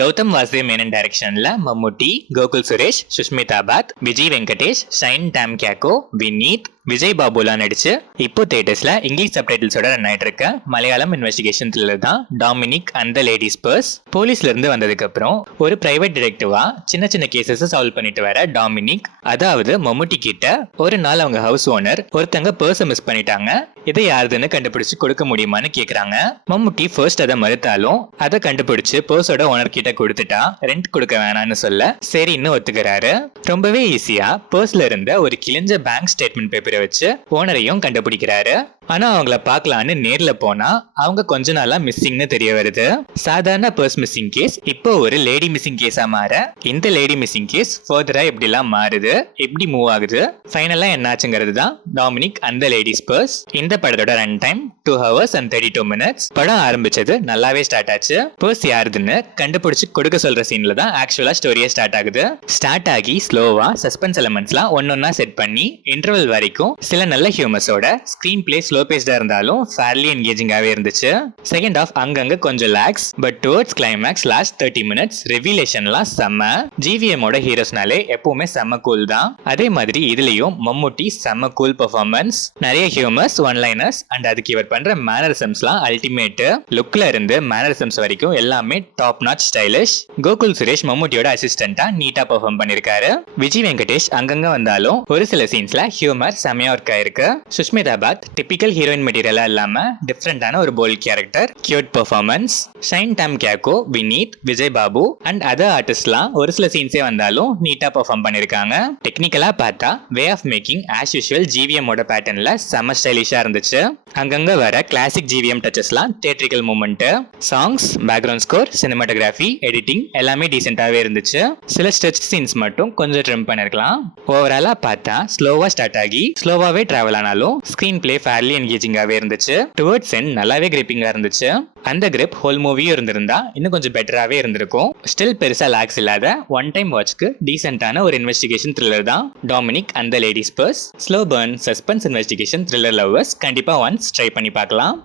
கௌதம் வாசுதேவ் மேனன் டைரக்ஷன்ல மம்முட்டி, கோகுல் சுரேஷ், சுஷ்மிதா பாத், விஜய் வெங்கடேஷ், ஷைன் டாம் கேக்கோ, வினீத், விஜய் பாபுலா நடிச்சு இப்போ தியேட்டர்ஸ்ல இங்கிலீஷ் சப்டைட்டில்ஸோட ரன் ஆயிட்டு இருக்க மலையாளம் இன்வெஸ்டிகேஷன் த்ரில்லர் தான் Dominic and the ladies purse. போலீஸ்ல இருந்து வந்ததுக்கு அப்புறம் ஒரு பிரைவேட் டிடெக்டிவா சின்ன சின்ன கேசஸ் சால்வ் பண்ணிட்டு வர டாமினிக், அதாவது மம்முட்டி கிட்ட ஒரு நாள் அவங்க ஹவுஸ் ஓனர் ஒருத்தங்க பர்ஸை மிஸ் பண்ணிட்டாங்க, இதை யாருதுன்னு கண்டுபிடிச்சு கொடுக்க முடியுமான்னு கேக்குறாங்க. மம்முட்டி ஃபர்ஸ்ட் அதை மறுத்தாலும் அதை கண்டுபிடிச்சு பர்ஸோட ஓனர் கிட்ட கொடுத்துட்டா ரெண்ட் கொடுக்க வேணாம்னு சொல்ல சரின்னு ஒத்துக்கிறாரு. ரொம்பவே ஈஸியா பர்ஸ்ல இருந்த ஒரு கிழிஞ்ச பேங்க் ஸ்டேட்மெண்ட் பேப்பரை வச்சு ஓனரையும் கண்டுபிடிக்கிறாரு. ஆனா அவங்கள பார்க்கலான்னு நேர்ல போனா அவங்க கொஞ்ச நாளா மிஸ்ஸிங்னு தெரிய வருது. சாதாரண பர்ஸ் மிஸ்ஸிங் கேஸ் இப்போ ஒரு லேடி மிஸ்ஸிங் கேஸா மாற இந்த லேடி மிஸ்ஸிங் கேஸ் ஃபர்தரா எப்படிலாம் மாறுது, எப்படி மூவ் ஆகுது, ஃபைனலா என்னாச்சுங்கிறது தான் Dominic and the ladies purse. இந்த படத்தோட run time 2 hours and 32 minutes. படம் ஆரம்பிச்சது நல்லாவே ஸ்டார்ட் ஆச்சு. பர்ஸ் யாருதுன்னு கண்டுபிடிச்சு கொடுக்க சொல்ற சீன்ல தான் ஆக்சுவலா ஸ்டோரியே ஸ்டார்ட் ஆகுது. ஸ்டார்ட் ஆகி ஸ்லோவா சஸ்பென்ஸ் எலிமெண்ட்ஸ்லாம் ஒன்னொன்னா செட் பண்ணி இன்டர்வல் வரைக்கும் சில நல்ல ஹியூமர்ஸோட ஸ்கிரீன் பிளே ஸ்லோ பேஸ்டா இருந்தாலும் ஃபேர்லி என்கேஜிங்காவே இருந்துச்சு. செகண்ட் ஆஃப் அங்கங்க கொஞ்சம் lags, but towards climax last 30 minutes ரிவீலேஷன்லாம் செம்ம. ஜிவிஎமோட ஹீரோஸ்னாலே எப்பவுமே செம்ம கூல் தான். அதே மாதிரி இதுலயும் மம்முட்டி செம்ம கூல் பெர்ஃபார்மன்ஸ், நிறைய ஹியூமர்ஸ், ஒன் லைனர்ஸ் அண்ட் அதுக்கு இவர் பண்ற மேனரிசம்ஸ்லாம் அல்டிமேட். லுக்ல இருந்து மேனரிசம்ஸ் வரைக்கும் எல்லாமே top notch stylish. Gokul Suresh மம்முட்டியோட அசிஸ்டண்டா நீட்டா பெர்ஃபார்ம் பண்ணிருக்காரு. விஜய் வெங்கடேஷ் அங்கங்க வந்தாலும் ஒரு சில சீன்ஸ்ல ஹியூமர் செமையா ஒர்க் ஆயிருக்கு. சுஷ்மிதா பாத் டிபிக்கல் ஹீரோயின் மெட்டீரியலா இல்லாம டிஃபரெண்டான ஒரு bold character, cute performance. Shine Tom Chacko, Vineeth, Vijay Babu and other ஆர்டிஸ்ட்லாம் ஒரு சில சீன்ஸே வந்தாலும் நீட்டா பெர்ஃபார்ம் பண்ணிருக்காங்க. டெக்னிக்கலா பார்த்தா way of making as usual ஜிவிஎமோட பேட்டர்ன்ல செம ஸ்டைலிஷா இருந்துச்சு. அங்கங்க வர கிளாசிக் ஜிவிஎம் டச்சஸ்லாம் theatrical moment. Songs, background score, cinematography, editing எல்லாமே டீசென்டாவே இருந்துச்சு. சில ஸ்ட்ரெச் சீன்ஸ் மட்டும் கொஞ்சம் ட்ரிம் பண்ணிருக்கலாம். ஓவராலா பார்த்தா ஸ்லோவா ஸ்டார்ட் ஆகி ஸ்லோவாவே டிராவல் ஆனாலும் ஸ்கிரீன் பிளே ஃபேர்லி என்கேஜிங்காவே இருந்துச்சு. டுவர்ட்ஸ் எண்ட் நல்லாவே கிரிப்பிங்கா இருந்துச்சு. அந்த கிரிப் ஹோல் மூவியும் இருந்திருந்தா இன்னும் கொஞ்சம் பெட்டராகவே இருந்திருக்கும். ஸ்டில் பெருசா லாக்ஸ் இல்லாத ஒன் டைம் வாட்ச்க்கு டீசென்டான ஒரு இன்வெஸ்டிகேஷன் த்ரில்லர் தான் Dominic and the ladies purse. Slow burn suspense investigation thriller lovers கண்டிப்பா ஒன்ஸ் ட்ரை பண்ணி பார்க்கலாம்.